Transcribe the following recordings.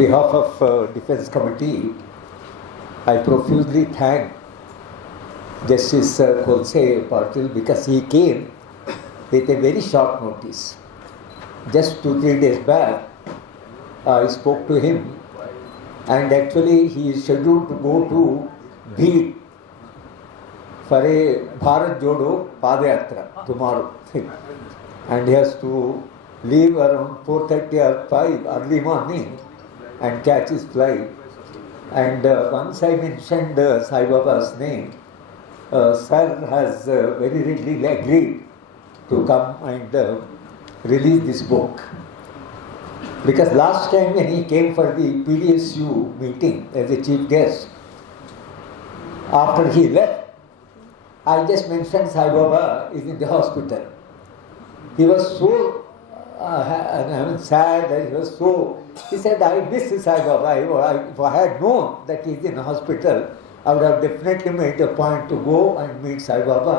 behalf of Defence Committee, I profusely thank Justice Kholse Patil because he came with a very short notice. Just 2-3 days back, I spoke to him, and actually he is scheduled to go to Bhid for a Bharat Jodo Padayatra tomorrow. And he has to leave around 4:30 or 5 early morning and catch his flight. And once I mentioned Sai Baba's name, Sir has very readily agreed to come and release this book. Because last time when he came for the PDSU meeting as a chief guest, after he left, I just mentioned Sai Baba is in the hospital. He was so sad, and he said, I miss Sai Baba. If I had known that he is in hospital, I would have definitely made a point to go and meet Sai Baba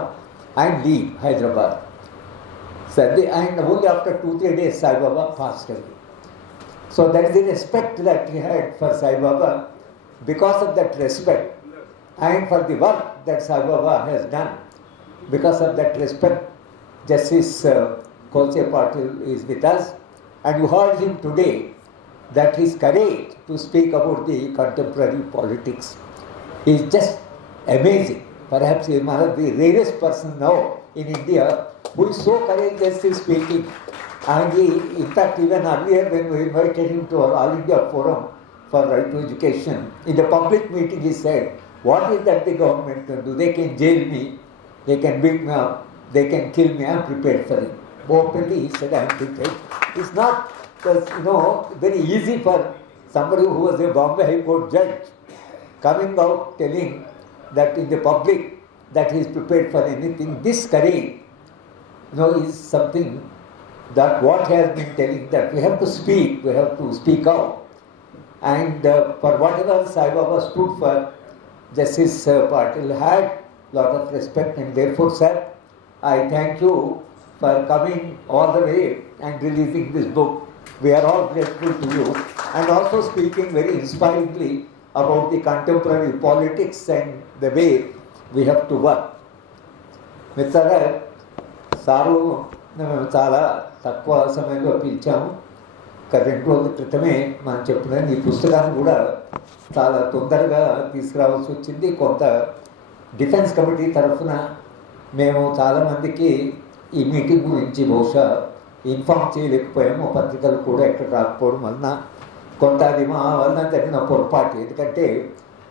and leave Hyderabad. And only after 2-3 days, Sai Baba passed away. So that is the respect that he had for Sai Baba. Because of that respect and for the work that Sai Baba has done, because of that respect, Justice Kholse Patil is with us. And you heard him today that his courage to speak about the contemporary politics is just amazing. Perhaps he is one of the rarest persons now in India who is so courageously speaking. And he, in fact, even earlier when we invited him to our All India Forum for Right to Education, in the public meeting he said, what is that the government can do? They can jail me, they can beat me up, they can kill me, I am prepared for it. Openly he said, I am prepared. It's not very easy for somebody who was a Bombay High Court judge coming out telling that in the public that he is prepared for anything. This courage is something that what he has been telling, that we have to speak out. And for whatever Sai Baba stood for, Justice Patil had a lot of respect, and therefore, sir, I thank you for coming all the way and releasing this book. We are all grateful to you, and also speaking very inspiringly about the contemporary politics and the way we have to work. మిత్రులారా, sir మేము చాలా తక్కువ సమయంలో పిలిచాము. ఒక 2 రోజుల క్రితమే మనం చెప్పిన ఈ పుస్తకాన్ని కూడా చాలా తొందరగా తీసుకురావాల్సి వచ్చింది. కొంత డిఫెన్స్ కమిటీ తరఫున మేము చాలామందికి ఈ మీటింగ్ గురించి బహుశా ఇన్ఫార్మ్ చేయలేకపోయాము. పత్రికలు కూడా ఎక్కడ రాకపోవడం వలన కొంత అది మా వలన జరిగిన పొరపాటు. ఎందుకంటే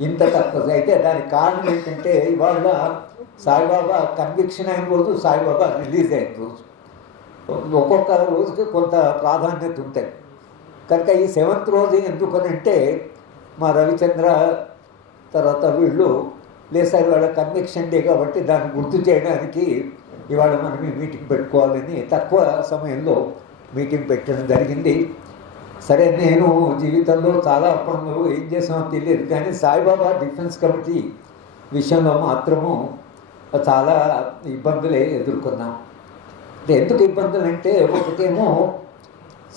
ఇంత తక్కువ అయితే దానికి కారణం ఏంటంటే ఇవాళ సాయిబాబా కన్విక్షన్ అయిన రోజు, సాయిబాబా రిలీజ్ అయిన రోజు, ఒక్కొక్క రోజుకి కొంత ప్రాధాన్యత ఉంటుంది. కనుక ఈ 7th రోజు ఎందుకనంటే మా రవిచంద్ర తర్వాత వీళ్ళు లేసారి వాళ్ళ కన్విక్షన్ డే కాబట్టి దాన్ని గుర్తు చేయడానికి ఇవాళ మనం ఈ మీటింగ్ పెట్టుకోవాలని తక్కువ సమయంలో మీటింగ్ పెట్టడం జరిగింది. సరే, నేను జీవితంలో చాలా పనులు ఏం చేసామో తెలియదు, కానీ సాయిబాబా డిఫెన్స్ కమిటీ విషయంలో మాత్రము చాలా ఇబ్బందులే ఎదుర్కొన్నాం. ఎందుకు ఇబ్బందులు అంటే, ఒకటేమో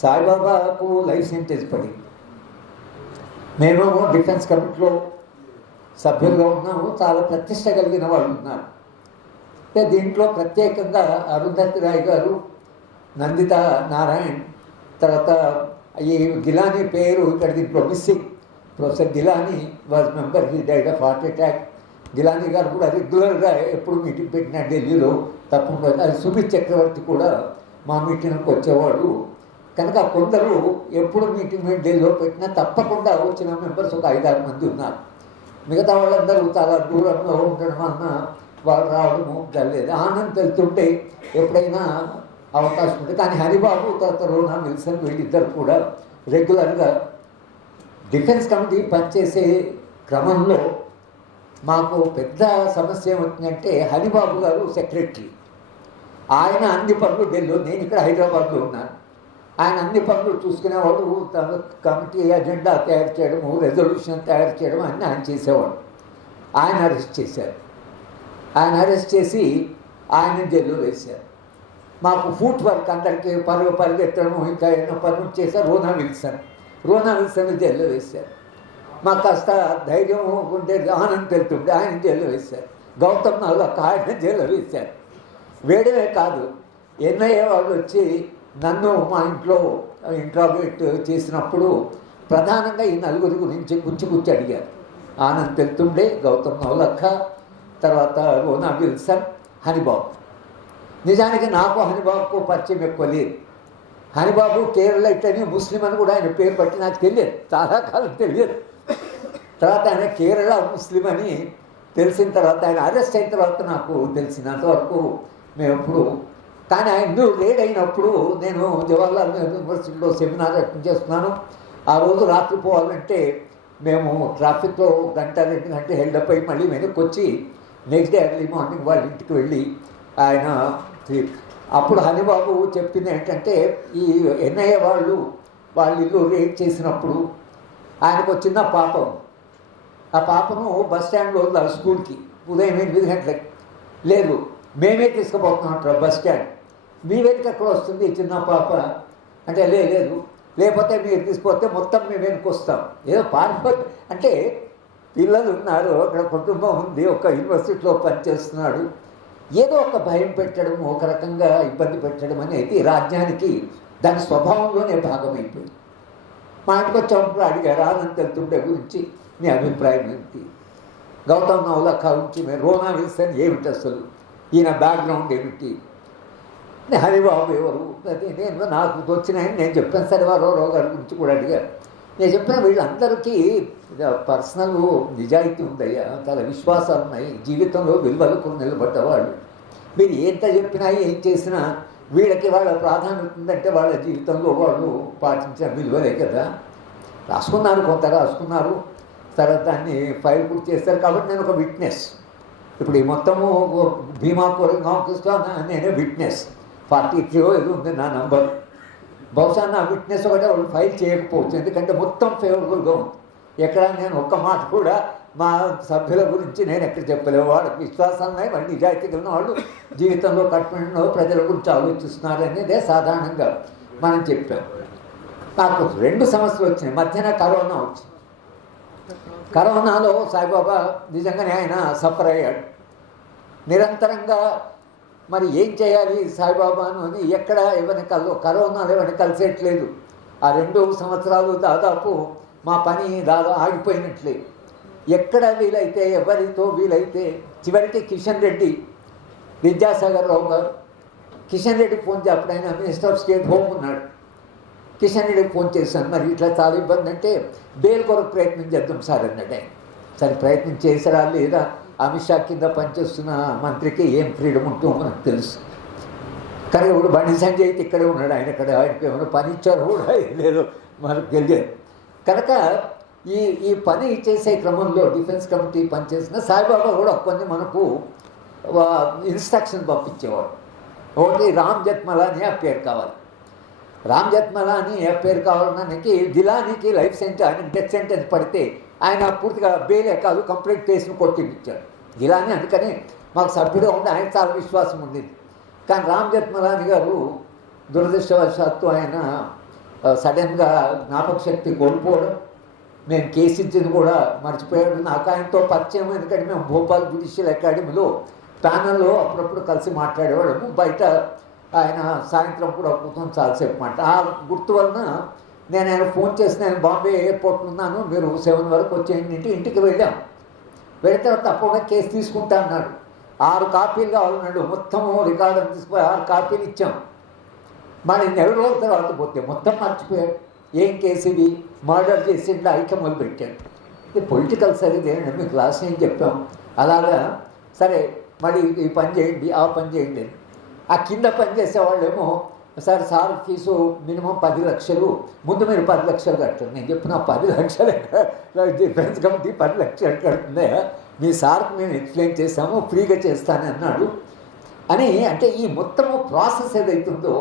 సాయిబాబాకు లైఫ్ సెంటెన్స్ పడింది. మేమేమో డిఫెన్స్ కమిటీలో సభ్యులుగా ఉన్నాము, చాలా ప్రతిష్ట కలిగిన వాళ్ళు ఉన్నారు. దీంట్లో ప్రత్యేకంగా అరుంధతి రాయ్ గారు, నందిత నారాయణ్, తర్వాత ఈ గిలానీ పేరు ఇక్కడ దీంట్లో missing. Professor Geelani was member, he died of heart attack. Geelani గారు కూడా రెగ్యులర్గా ఎప్పుడు మీటింగ్ పెట్టినా ఢిల్లీలో తప్పకుండా. అది సుమిత్ చక్రవర్తి కూడా మా మీటింగ్కి వచ్చేవాడు. కనుక కొందరు ఎప్పుడు మీటింగ్ ఢిల్లీలో పెట్టినా తప్పకుండా వచ్చిన మెంబర్స్ ఒక 5-6 మంది ఉన్నారు. మిగతా వాళ్ళందరూ చాలా దూరంలో ఉండడం వలన వాళ్ళు రావడము జరగలేదు. ఆనంద్ వెళ్తుంటే ఎప్పుడైనా అవకాశం ఉంది. కానీ హరిబాబు తర్వాత రోనా విల్సన్ వీళ్ళిద్దరు కూడా రెగ్యులర్గా డిఫెన్స్ కమిటీ పనిచేసే క్రమంలో మాకు పెద్ద సమస్య ఏమవుతుందంటే, హరిబాబు గారు సెక్రటరీ, ఆయన అన్ని పనులు ఢిల్లీలో, నేను ఇక్కడ హైదరాబాద్లో ఉన్నాను. ఆయన అన్ని పనులు చూసుకునేవాడు. తన కమిటీ అజెండా తయారు చేయడము, రెజల్యూషన్ తయారు చేయడం అన్నీ ఆయన చేసేవాడు. ఆయన అరెస్ట్ చేశారు. ఆయన అరెస్ట్ చేసి ఆయన జైల్లో వేశారు. మాకు ఫుట్ వర్క్ అందరికీ పరిగెత్తడం ఇంకా ఎన్నో పనులు చేశారు. రోనా విల్సన్ రోనా విల్సన్ జైల్లో వేశారు. మాకు కాస్త ధైర్యం ఉండేది, ఆనందం తెలుతుండే, ఆయన జైల్లో వేశారు. గౌతమ్ నవలఖ ఆయన జైల్లో వేశారు. వేయడమే కాదు, ఎన్ఐఏ వాళ్ళు వచ్చి నన్ను మా ఇంట్లో ఇంట్రాగేట్ చేసినప్పుడు ప్రధానంగా ఈ నలుగురి గురించి గుచ్చి అడిగారు. ఆనంద్ తెలుతుండే, గౌతమ్ నవలఖ, తర్వాత రోనా విల్సన్, హనిబాబు. నిజానికి నాకు హనిబాబుకు పరిచయం ఎక్కువ లేదు. హనిబాబు కేరళైట్ అని ముస్లిం అని కూడా ఆయన పేరు బట్టి నాకు తెలియదు, చాలా కాలం తెలియదు. తర్వాత ఆయన కేరళ ముస్లిం అని తెలిసిన తర్వాత, ఆయన అరెస్ట్ అయిన తర్వాత నాకు తెలిసినంతవరకు మేము ఎప్పుడు, కానీ ఆయన రేడ్ అయినప్పుడు నేను జవహర్లాల్ నెహ్రూ యూనివర్సిటీలో సెమినార్ అటెండ్ చేస్తున్నాను. ఆ రోజు రాత్రి పోవాలంటే మేము ట్రాఫిక్లో 1-2 గంటలు హెల్డప్ అయ్యి మళ్ళీ వెనక్కి వచ్చి నెక్స్ట్ డే ఎర్లీ మార్నింగ్ వాళ్ళ ఇంటికి వెళ్ళి ఆయన అప్పుడు హనిబాబు చెప్పింది ఏంటంటే, ఈ ఎన్ఐఏ వాళ్ళ ఇల్లు రేట్ చేసినప్పుడు ఆయనకు చిన్న పాపం, ఆ పాపను బస్ స్టాండ్లో స్కూల్కి ఉదయం 8 గంటలకి, లేదు మేమే తీసుకుపోతున్నాం బస్ స్టాండ్, మీ వెనుక ఎక్కడ వస్తుంది చిన్న పాప అంటే, లేదు లేకపోతే మీరు తీసుకుపోతే మొత్తం మేము వెనుక వస్తాం, ఏదో పారిపోతే అంటే పిల్లలు ఉన్నారు, అక్కడ కుటుంబం ఉంది, ఒక యూనివర్సిటీలో పనిచేస్తున్నాడు, ఏదో ఒక భయం పెట్టడం, ఒక రకంగా ఇబ్బంది పెట్టడం అనేది రాజ్యానికి దాని స్వభావంలోనే భాగమైపోయింది. మా ఇంటికి వచ్చేటప్పుడు అడిగారు ఆనంద్ తెలుతుండే గురించి మీ అభిప్రాయం ఏంటి, గౌతమ్ నవలఖ గురించి, రోనా విల్సన్ ఏమిటి అసలు, ఈయన బ్యాక్గ్రౌండ్ ఏమిటి, హరిబాబు ఎవరు, అది నేను నాకు వచ్చినాయని నేను చెప్పాను. సరే వారావు గారి గురించి కూడా అడిగారు. నేను చెప్పిన వీళ్ళందరికీ పర్సనల్ నిజాయితీ ఉందయ్యా, చాలా విశ్వాసాలు ఉన్నాయి, జీవితంలో విలువలకు నిలబడ్డవాళ్ళు, మీరు ఎంత చెప్పినా ఏం చేసినా వీళ్ళకి వాళ్ళ ప్రాధాన్యత ఉందంటే వాళ్ళ జీవితంలో వాళ్ళు పాటించిన విలువలే కదా. కొంత రాసుకున్నారు, సరే దాన్ని ఫైల్ పూర్తి చేస్తారు. కాబట్టి నేను ఒక విట్నెస్, ఇప్పుడు ఈ మొత్తము భీమా కోరంగా నేనే విట్నెస్, 43 ఏదో ఉంది నా నంబర్. బహుశా నా విట్నెస్ ఒకటే వాళ్ళు ఫైల్ చేయకపోవచ్చు, ఎందుకంటే మొత్తం ఫేవరబుల్గా ఉంది. ఎక్కడ నేను ఒక్క మాట కూడా మా సభ్యుల గురించి నేను ఎక్కడ చెప్పలేవు. వాళ్ళకి విశ్వాసాలు ఉన్నాయి, వాళ్ళు నిజాయితీగా ఉన్న వాళ్ళు జీవితంలో కట్టుబడిన ప్రజల గురించి ఆలోచిస్తున్నారు అనేదే సాధారణంగా మనం చెప్పాం. నాకు 2 సమస్యలు వచ్చినాయి. మధ్యన కరోనా వచ్చింది. కరోనాలో సాయిబాబా నిజంగానే ఆయన సఫర్ అయ్యాడు నిరంతరంగా. మరి ఏం చేయాలి సాయిబాబాను అని ఎక్కడ ఎవరిని కరోనాలో ఎవరిని కలిసేట్లేదు. ఆ 2 సంవత్సరాలు దాదాపు మా పని ఆగిపోయినట్లే. ఎక్కడ వీలైతే ఎవరితో వీలైతే చివరికి కిషన్ రెడ్డి, విద్యాసాగర్ రావు గారు కిషన్ రెడ్డికి ఫోన్ చేసి, అప్పుడు ఆయన మినిస్టర్ ఆఫ్ స్టేట్ హోమ్ ఉన్నాడు, కిషన్ రెడ్డికి ఫోన్ చేశాను, మరి ఇట్లా చాలా ఇబ్బంది అంటే బెయిల్ కొరకు ప్రయత్నం చేద్దాం సార్ అన్నట్టు. సరే ప్రయత్నం చేసారా లేదా, అమిత్ షా కింద పనిచేస్తున్న మంత్రికి ఏం ఫ్రీడమ్ ఉంటుందో మనకు తెలుసు. కానీ ఇప్పుడు బండి సంజయ్ అయితే ఇక్కడే ఉన్నాడు, ఆయనకి ఏమైనా పని ఇచ్చారు కూడా లేదు మనకు తెలియదు. కనుక ఈ పని చేసే క్రమంలో డిఫెన్స్ కమిటీ పనిచేసిన సాయిబాబా కూడా కొన్ని మనకు ఇన్స్ట్రక్షన్ పంపించేవాడు. ఒకటి రామ్ జెత్మలానీ ఆ పేరు కావాలి, రామ్ జెత్మలానీ ఆ పేరు కావాలన్నానికి గిలానీకి లైఫ్ సెంటెన్స్, ఆయన డెత్ సెంటెన్స్ పడితే ఆయన పూర్తిగా బెయిలే కాదు కంప్లీట్ కేసును కొట్టించాడు గిలానీ. అందుకని మాకు సభ్యుడు ఉండి ఆయన చాలా విశ్వాసం ఉండేది. కానీ రామ్ జెత్మలానీ గారు దురదృష్టవశాత్తు ఆయన సడన్గా జ్ఞాపక శక్తి కోల్పోవడం, మేము కేసు ఇచ్చింది కూడా మర్చిపోయాడు. నాకు ఆయనతో పరిచయం, ఎందుకంటే మేము భోపాల్ జ్యుడిషియల్ అకాడమీలో ప్యానల్లో అప్పుడప్పుడు కలిసి మాట్లాడేవాళ్ళము. బయట ఆయన సాయంత్రం కూడా కూర్చొని చాలాసేపు మాట. ఆ గుర్తు వలన నేను ఆయన ఫోన్ చేసి, నేను బాంబే ఎయిర్పోర్ట్లో ఉన్నాను, మీరు 7 వరకు వచ్చేయండి, ఇంటికి వెళ్ళాం. వెళితే తప్పకుండా కేసు తీసుకుంటా అన్నాడు. 6 కాపీలు కావాలన్నాడు, మొత్తము రికార్డు తీసుకుపోయి 6 కాపీలు ఇచ్చాం. మరి 4 రోజుల తర్వాత పోతే మొత్తం మర్చిపోయాడు. ఏం కేసు ఇది, మర్డర్ చేసిండు, ఐక్యం మొదలుపెట్టాడు. ఇది పొలిటికల్ సరిదే, మీకు లాస్ట్ ఏం చెప్పాం. అలాగా సరే మరి ఈ పని చేయండి, ఆ పని చేయండి. ఆ కింద పని చేసేవాళ్ళేమో, సార్ ఫీజు మినిమం 10 లక్షలు, ముందు మీరు 10 లక్షలు కట్టండి. నేను చెప్పిన 10 లక్షలు డిఫెన్స్ కమిటీ 10 లక్షలు కడుతుందే, మీ సార్కి మేము ఎక్స్ప్లెయిన్ చేస్తాము, ఫ్రీగా చేస్తాను అన్నాడు అని. అంటే ఈ మొత్తము ప్రాసెస్ ఏదైతుందో,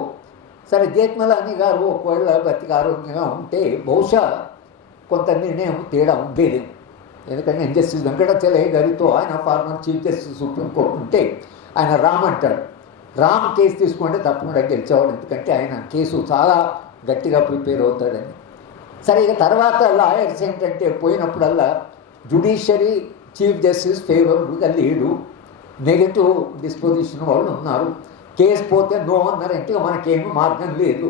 సరే జేత్మలానీ గారు ఒకవేళ బతికి ఆరోగ్యంగా ఉంటే బహుశా కొంత నిర్ణయం తేడా ఉండేది. ఎందుకంటే జస్టిస్ వెంకటాచలయ్య గారితో, ఆయన ఫార్మర్ చీఫ్ జస్టిస్ సుప్రీంకోర్టు ఉంటే ఆయన రామ్ అంటాడు, రామ్ కేసు తీసుకుంటే తప్పకుండా గెలిచేవాడు, ఎందుకంటే ఆయన కేసు చాలా గట్టిగా ప్రిపేర్ అవుతాడని. సరే ఇక తర్వాత లాయర్స్ ఏంటంటే పోయినప్పుడల్లా జ్యుడిషియరీ చీఫ్ జస్టిస్ ఫేవరబుల్గా లేడు, నెగటివ్ డిస్పోజిషన్ వాళ్ళు ఉన్నారు, కేసు పోతే నో అన్నారంటే మనకేమీ మార్గం లేదు.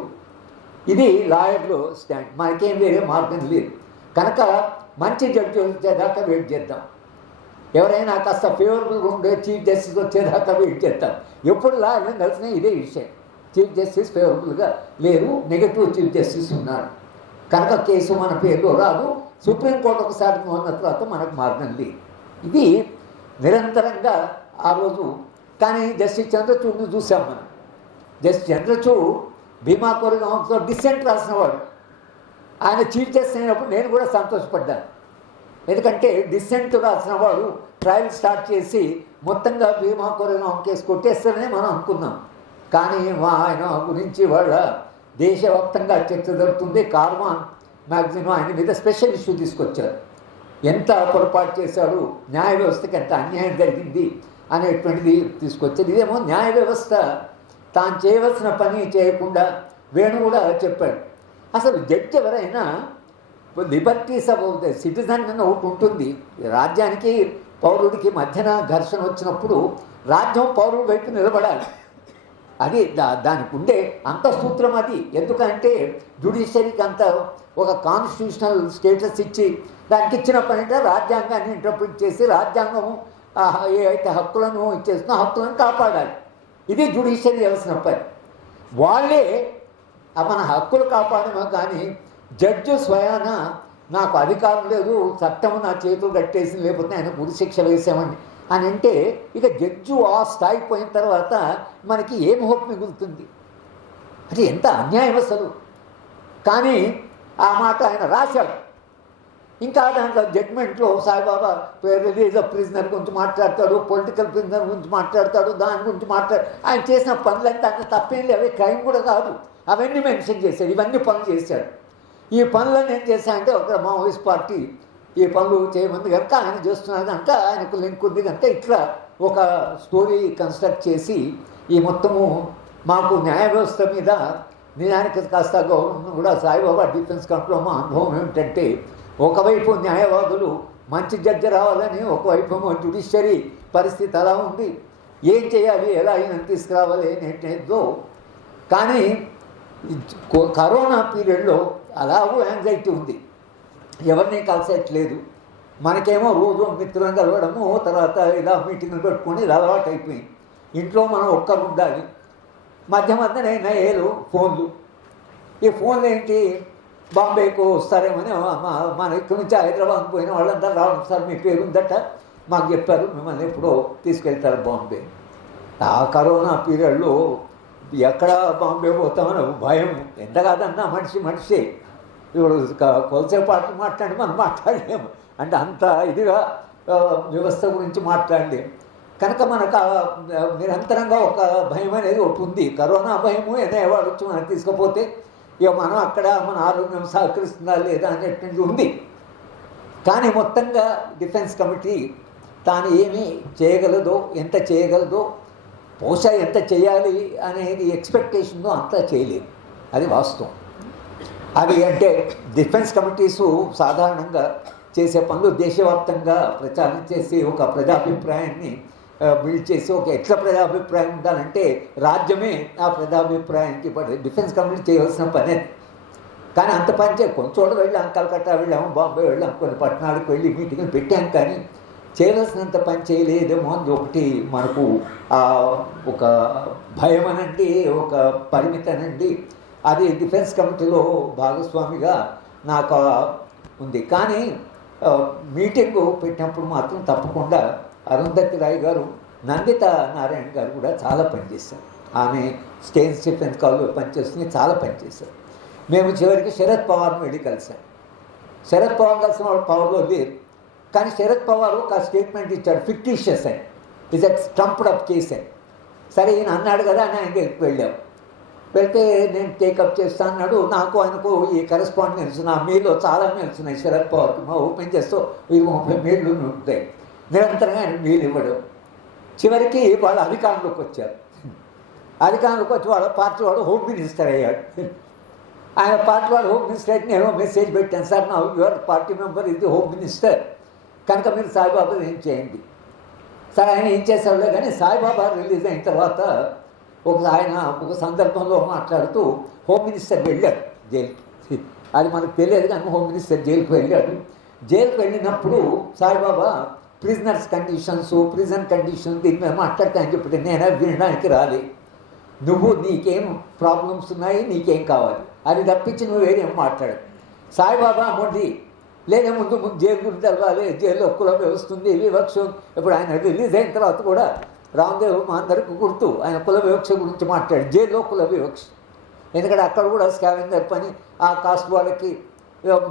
ఇది లాయర్లు స్టాండ్, మనకేం వేరే మార్గం లేదు. కనుక మంచి జడ్జి వచ్చేదాకా వెయిట్ చేద్దాం, ఎవరైనా కాస్త ఫేవరబుల్గా ఉండే చీఫ్ జస్టిస్ వచ్చేదాకా వెయిట్ చేద్దాం. ఎప్పుడు లాయర్లను కలిసిన ఇదే విషయం, చీఫ్ జస్టిస్ ఫేవరబుల్గా లేరు, నెగటివ్ చీఫ్ జస్టిస్ ఉన్నారు, కనుక కేసు మన పేరులో రాదు, సుప్రీంకోర్టు ఒకసారి ఉన్న తర్వాత మనకు మార్గం లేదు. ఇది నిరంతరంగా ఆ రోజు. కానీ జస్టిస్ చంద్రచూడ్ని చూసాం మనం. జస్టిస్ చంద్రచూడ్ భీమా కోరేగాంతో డిసెంట్ రాసినవాడు. ఆయన చీఫ్ జస్టిస్ అయినప్పుడు నేను కూడా సంతోషపడ్డాను, ఎందుకంటే డిసెంట్ రాసినవాడు ట్రయల్ స్టార్ట్ చేసి మొత్తంగా భీమా కోరేగాం కేసు కొట్టేస్తారని మనం అనుకున్నాం. కానీ ఆయన గురించి వాళ్ళ దేశవ్యాప్తంగా చర్చ జరుగుతుంది. కార్వాన్ మ్యాగజైన్ ఆయన మీద స్పెషల్ ఇష్యూ తీసుకొచ్చారు, ఎంత పొరపాటు చేశాడు, న్యాయ వ్యవస్థకి ఎంత అన్యాయం జరిగింది అనేటువంటిది తీసుకొచ్చారు. ఇదేమో న్యాయ వ్యవస్థ తాను చేయవలసిన పని చేయకుండా వేణు కూడా చెప్పాడు. అసలు జడ్జి ఎవరైనా లిబర్టీస్ ఆఫ్ ద సిటిజన్ అని ఒకటి ఉంటుంది. రాజ్యానికి పౌరుడికి మధ్యన ఘర్షణ వచ్చినప్పుడు రాజ్యం పౌరుడి వైపు నిలబడాలి, అది దానికి ఉండే అంతఃసూత్రం అది. ఎందుకంటే జ్యుడిషియరీకి అంత ఒక కాన్స్టిట్యూషనల్ స్టేటస్ ఇచ్చి దానికి ఇచ్చిన పనిట రాజ్యాంగాన్ని ఇంటర్ప్రిట్ చేసి రాజ్యాంగం ఏవైతే హక్కులను ఇచ్చేస్తున్నా హక్కులను కాపాడాలి. ఇది జ్యుడిషియరీ చేయాల్సిన పని. వాళ్ళే మన హక్కులు కాపాడమో కానీ జడ్జి స్వయాన నాకు అధికారం లేదు, చట్టము నా చేతులు కట్టేసి లేకపోతే ఆయన ఉరిశిక్ష వేసామని అని అంటే ఇక జడ్జు ఆ స్థాయికి పోయిన తర్వాత మనకి ఏం హోప్ మిగులుతుంది? అది ఎంత అన్యాయం అసలు. కానీ ఆ మాట ఆయన రాశాడు. ఇంకా దాంట్లో జడ్మెంట్లో సాయిబాబా రిలీజ్ ఆఫ్ ప్రిజనర్ గురించి మాట్లాడతాడు, పొలిటికల్ ప్రిజనర్ గురించి మాట్లాడతాడు, దాని గురించి ఆయన చేసిన పనులంటే అంత తప్పేం లేదు, అవి క్రైమ్ కూడా కాదు, అవన్నీ మెన్షన్ చేశాడు. ఇవన్నీ పనులు చేశాడు. ఈ పనులను ఏం చేశాడంటే ఒక మావోయిస్ట్ పార్టీ ఈ పనులు చేయమంది కనుక ఆయన చేస్తున్నారు కనుక ఆయనకు లింక్ ఉంది కనుక ఇట్లా ఒక స్టోరీ కన్స్ట్రక్ట్ చేసి ఈ మొత్తము మాకు న్యాయ వ్యవస్థ మీద నిజానికి కాస్త గౌరవం కూడా సాయిబాబా డిఫెన్స్ కంట్రోల్ మా అనుభవం ఏమిటంటే ఒకవైపు న్యాయవాదులు మంచి జడ్జి రావాలని, ఒకవైపు జ్యుడిషియరీ పరిస్థితి అలా ఉంది, ఏం చేయాలి ఎలా అయినా తీసుకురావాలి అనేదో. కానీ కరోనా పీరియడ్లో అలాగూ యాంగ్జైటీ ఉంది, ఎవరిని కలిసేట్లేదు. మనకేమో రోజు మిత్రులను కలవడము, తర్వాత ఇలా మీటింగ్లు పెట్టుకొని ఇలా అలవాటు అయిపోయింది. ఇంట్లో మనం ఒక్కరు ఉండాలి, మధ్య మధ్యనైనా ఏలు ఫోన్లు. ఈ ఫోన్లు ఏంటి, బాంబేకు వస్తారేమని మన ఇక్కడి నుంచి హైదరాబాద్ పోయిన వాళ్ళంతా రావడం, సార్ మీ పేరు ఉందట మాకు చెప్పారు, మిమ్మల్ని ఎప్పుడో తీసుకెళ్తారు బాంబే. ఆ కరోనా పీరియడ్లో ఎక్కడ బాంబే పోతామని భయం, ఎంత కాదన్నా మనిషి ఇప్పుడు కొలసేపు పాటలు మాట్లాడి మనం మాట్లాడలేము, అంటే అంత ఇదిగా వ్యవస్థ గురించి మాట్లాడలేము. కనుక మనకు నిరంతరంగా ఒక భయం అనేది ఒకటి ఉంది, కరోనా భయము అనేవాడు వచ్చి మనకు తీసుకుపోతే ఇక మనం అక్కడ మన ఆరోగ్యం సహకరిస్తుందా లేదా అనేటువంటిది ఉంది. కానీ మొత్తంగా డిఫెన్స్ కమిటీ తాను ఏమి చేయగలదో, ఎంత చేయగలదో, బహుశా ఎంత చేయాలి అనేది ఎక్స్పెక్టేషన్తో అంతా చేయలేదు, అది వాస్తవం. అవి అంటే డిఫెన్స్ కమిటీసు సాధారణంగా చేసే పనులు దేశవ్యాప్తంగా ప్రచారం చేసి ఒక ప్రజాభిప్రాయాన్ని బిల్డ్ చేసి ఒక ఎట్లా ప్రజాభిప్రాయం ఉండాలంటే రాజ్యమే ఆ ప్రజాభిప్రాయానికి డిఫెన్స్ కమిటీ చేయవలసిన పనే. కానీ అంత పని కొంచెం చోట వెళ్ళాం, కలకత్తా వెళ్ళాము, బాంబే వెళ్ళాం, కొన్ని పట్టణాలకు వెళ్ళి మీటింగ్లు పెట్టాం, కానీ చేయవలసినంత పని చేయలేదేమో అని ఒకటి మనకు ఒక భయం అనండి, ఒక పరిమితి అనండి, అది డిఫెన్స్ కమిటీలో భాగస్వామిగా నాకు ఉంది. కానీ మీటింగు పెట్టినప్పుడు మాత్రం తప్పకుండా అరుంధతి రాయ్ గారు, నందిత నారాయణ గారు కూడా చాలా పనిచేశారు. ఆమె స్టేట్ డిఫెన్స్ కాలేజ్లో పనిచేస్తుంది, చాలా పనిచేశారు. మేము చివరికి శరద్ పవార్ని వెళ్ళి కలిసాం. శరద్ పవార్ కలిసిన వాళ్ళు పవర్లో లేరు, కానీ శరద్ పవార్ ఒక స్టేట్మెంట్ ఇచ్చాడు, ఫిక్టిషియస్ అని, is a stumped up case అని. సరే ఈయన అన్నాడు కదా అని ఆయన దగ్గరికి వెళ్ళాం. వెళ్తే నేను టేకప్ చేస్తా అన్నాడు. నాకు ఆయనకు ఈ కరెస్పాండెన్స్ నా మెయిల్లో చాలా మెయిల్స్ ఉన్నాయి శరద్ పవార్కి, మా ఓపెన్ చేస్తూ 30 మెయిల్లు ఉంటాయి, నిరంతరంగా ఆయన మెయిల్ ఇవ్వడం. చివరికి వాళ్ళ అధికారంలోకి వచ్చారు. అధికారంలోకి వచ్చి వాళ్ళ పార్టీ వాడు హోమ్ మినిస్టర్ అయ్యాడు. ఆయన పార్టీ వాడు హోమ్ మినిస్టర్ అయితే నేను మెసేజ్ పెట్టాను, సార్ నా యువర్ పార్టీ మెంబర్ ఇది హోమ్ మినిస్టర్ కనుక మీరు సాయిబాబా ఏం చేయండి. సరే ఆయన ఏం చేశాడులే. కానీ సాయిబాబా రిలీజ్ అయిన తర్వాత ఆయన ఒక సందర్భంలో మాట్లాడుతూ హోమ్ మినిస్టర్ వెళ్ళాడు జైలుకి. అది మనకు తెలియదు కానీ హోమ్ మినిస్టర్ జైలుకి వెళ్ళాడు. జైలుకి వెళ్ళినప్పుడు Saibaba prisoners conditions, prison condition దీని మీద మాట్లాడితే అని చెప్పి నేను వినడానికి రాలే. నువ్వు నీకేం ప్రాబ్లమ్స్ ఉన్నాయి, నీకేం కావాలి అది తప్పించి నువ్వు వేరేం మాట్లాడు. సాయిబాబా మొండి లేదే, ముందు జైలు గురించి తెలవాలి, జైల్లో కుల వ్యవస్థ ఉంది, వివక్ష. ఇప్పుడు ఆయన రిలీజ్ అయిన తర్వాత కూడా రామ్దేవ్ మా అందరికీ గుర్తు ఆయన కుల వివక్ష గురించి మాట్లాడు. జైల్లో కుల వివక్ష, ఎందుకంటే అక్కడ కూడా స్కావెంజర్ పని, ఆ కాస్ట్ వాళ్ళకి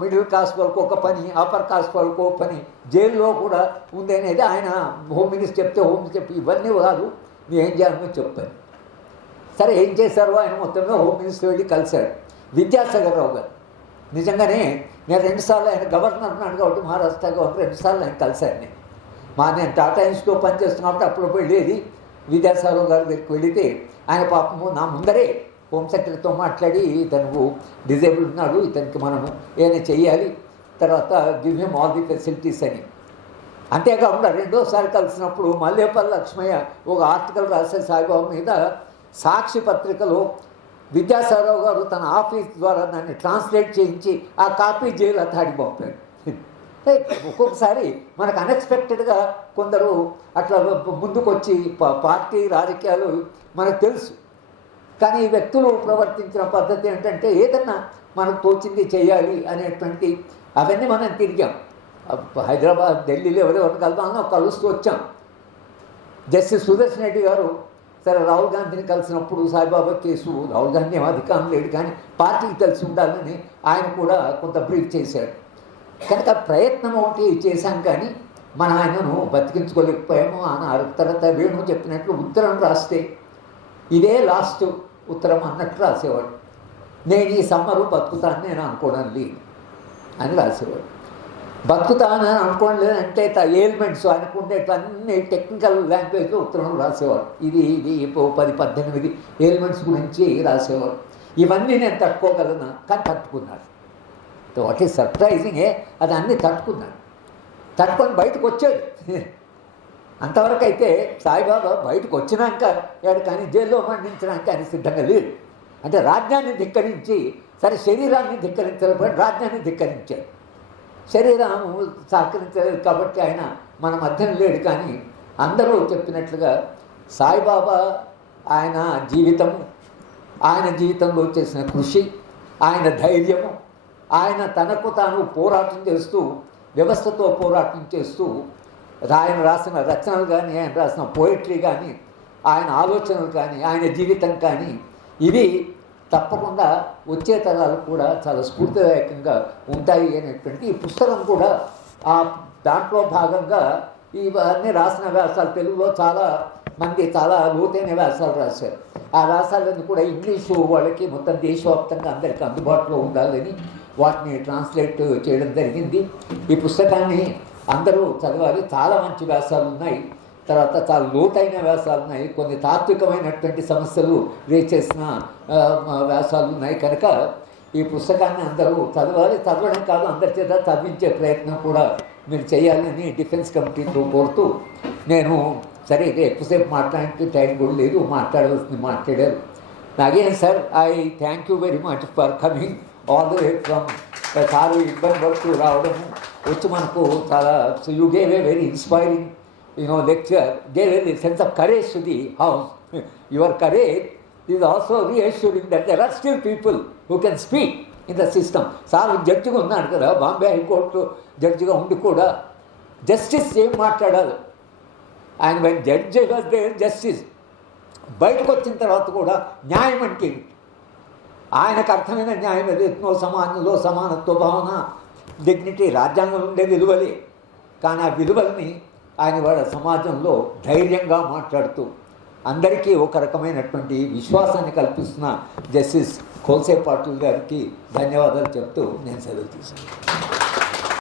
మిడిల్ కాస్ట్ వాళ్ళకు ఒక పని, అప్పర్ కాస్ట్ వాళ్ళకు ఒక పని జైల్లో కూడా ఉంది అనేది ఆయన హోమ్ మినిస్టర్ చెప్తే హోమ్ మినిస్టర్ చెప్పి ఇవన్నీ కాదు నువ్వు ఏం చేయాలని చెప్పాను. సరే ఏం చేశారు, ఆయన మొత్తంలో హోమ్ మినిస్టర్ వెళ్ళి కలిశాడు విద్యాసాగర్ రావు గారు. నిజంగానే నేను 2 సార్లు ఆయన గవర్నర్ ఉన్నాడు కాబట్టి మహారాష్ట్ర గవర్నర్ 2 సార్లు ఆయన కలిశాను. నేను టాటా ఇన్స్టిట్యూట్లో పనిచేస్తున్నప్పుడు అప్పుడు వెళ్ళేది విద్యాసాగర్ గారి దగ్గరికి వెళితే ఆయన పాపము నా ముందరే హోమ్ సెక్రటరీతో మాట్లాడి ఇతను డిజేబుల్ ఉన్నాడు, ఇతనికి మనము ఏమైనా చెయ్యాలి, తర్వాత give him all the facilities అని. అంతేకాకుండా 2వ సారి కలిసినప్పుడు మల్లేపల్లి లక్ష్మయ్య ఒక ఆర్టికల్ రాసే సాయిబాబా మీద సాక్షి పత్రికలో విద్యాసాగరరావు గారు తన ఆఫీస్ ద్వారా దాన్ని ట్రాన్స్లేట్ చేయించి ఆ కాపీ జైలు అతాడి పంపాడు. ఒక్కొక్కసారి మనకు అన్ఎక్స్పెక్టెడ్గా కొందరు అట్లా ముందుకు వచ్చి పార్టీ రాజకీయాలు మనకు తెలుసు. కానీ ఈ వ్యక్తులు ప్రవర్తించిన పద్ధతి ఏంటంటే ఏదన్నా మనకు తోచింది చేయాలి అనేటువంటి అవన్నీ మనం తిరిగాం. హైదరాబాద్ ఢిల్లీలో ఎవరెవరిని కలుద్దామో కలుస్తూ వచ్చాం. జస్టిస్ సుదర్శన్ రెడ్డి గారు సరే రాహుల్ గాంధీని కలిసినప్పుడు సాయిబాబా కేసు, రాహుల్ గాంధీ ఏం అధికారం లేడు కానీ పార్టీకి తెలిసి ఉండాలని ఆయన కూడా కొంత బ్రీఫ్ చేశాడు. కనుక ప్రయత్నం ఒకటి చేశాం కానీ మన ఆయనను బతికించుకోలేకపోయాము. ఆయన తర్వాత వేణు చెప్పినట్లు ఉత్తరం రాస్తే ఇదే లాస్ట్ ఉత్తరం అన్నట్టు రాసేవాడు. నేను ఈ సమ్మరు బతుకుతాను నేను అనుకోవడం లేదు అని రాసేవాడు. బతుకుతానని అనుకోవడం లేదంటే ఎయిల్మెంట్స్ ఆయనకు ఉండేటన్ని టెక్నికల్ లాంగ్వేజ్లో ఉత్తరం రాసేవాడు. ఇది 10-18 ఎయిల్మెంట్స్ గురించి రాసేవాడు. ఇవన్నీ నేను తట్టుకోగలను కానీ తట్టుకున్నాడు. వాట్ ఈజ్ సర్ప్రైజింగ్, అది అన్నీ తట్టుకున్నాడు. తట్టుకొని బయటకు వచ్చాడు. అంతవరకు అయితే సాయిబాబా బయటకు వచ్చినాక కానీ జైల్లో మండించడానికి ఆయన సిద్ధంగా లేదు. అంటే రాజ్యాన్ని ధిక్కరించి, సరే శరీరాన్ని ధిక్కరించలేకపోయి రాజ్యాన్ని ధిక్కరించాడు. శరీరం సహకరించలేదు కాబట్టి ఆయన మన మధ్యన లేడు. కానీ అందరూ చెప్పినట్లుగా సాయిబాబా ఆయన జీవితము, ఆయన జీవితంలో చేసిన కృషి, ఆయన ధైర్యము, ఆయన తనకు తాను పోరాటం చేస్తూ వ్యవస్థతో పోరాటం చేస్తూ ఆయన రాసిన రచనలు కానీ, ఆయన రాసిన పోయిటరీ కానీ, ఆయన ఆలోచనలు కానీ, ఆయన జీవితం కానీ ఇవి తప్పకుండా వచ్చే తరాలు కూడా చాలా స్ఫూర్తిదాయకంగా ఉంటాయి అనేటువంటి ఈ పుస్తకం కూడా ఆ దాంట్లో భాగంగా ఇవన్నీ రాసిన వ్యాసాలు తెలుగులో చాలా మంది చాలా లోతైన వ్యాసాలు రాశారు. ఆ వ్యాసాలన్నీ కూడా ఇంగ్లీషు వాళ్ళకి మొత్తం దేశవ్యాప్తంగా అందరికీ అందుబాటులో ఉండాలని వాటిని ట్రాన్స్లేట్ చేయడం జరిగింది. ఈ పుస్తకాన్ని అందరూ చదవాలి. చాలా మంచి వ్యాసాలు ఉన్నాయి, తర్వాత చాలా లోతైన వ్యాసాలు ఉన్నాయి, కొన్ని తాత్వికమైనటువంటి సమస్యలు రేజ్ చేసిన వ్యాసాలు ఉన్నాయి. కనుక ఈ పుస్తకాన్ని అందరూ చదవాలి. చదవడం కాదు, అందరి చేత చదివించే ప్రయత్నం కూడా మీరు చేయాలని డిఫెన్స్ కమిటీతో కోరుతూ నేను సరే ఎక్కువసేపు మాట్లాడడానికి టైం కూడా లేదు, మాట్లాడవలసింది మాట్లాడారు. Again sir I thank you very much for coming all the way from చాలా ఇబ్బంది పడుతూ రావడము వచ్చి మనకు చాలా you gave a very inspiring lecture, gave a sense of courage to the house. Your courage is also reassuring that there are still people who can speak in the system. Sir జడ్జిగా ఉన్నాడు కదా, Bombay high court జడ్జిగా ఉండి కూడా justice ఏం మాట్లాడాలి ఆయన. When judge was there justice, బయటకు వచ్చిన తర్వాత కూడా న్యాయం అంటే ఆయనకు అర్థమైన న్యాయం ఏదో సమాజంలో సమానత్వ భావన, డిగ్నిటీ, రాజ్యాంగం ఉండే విలువలే. కానీ ఆ విలువల్ని ఆయన వాళ్ళ సమాజంలో ధైర్యంగా మాట్లాడుతూ అందరికీ ఒక రకమైనటువంటి విశ్వాసాన్ని కల్పిస్తున్న జస్టిస్ ఖోల్సే పాటిల్ గారికి ధన్యవాదాలు చెప్తూ నేను సెలవు తీసుకున్నాను.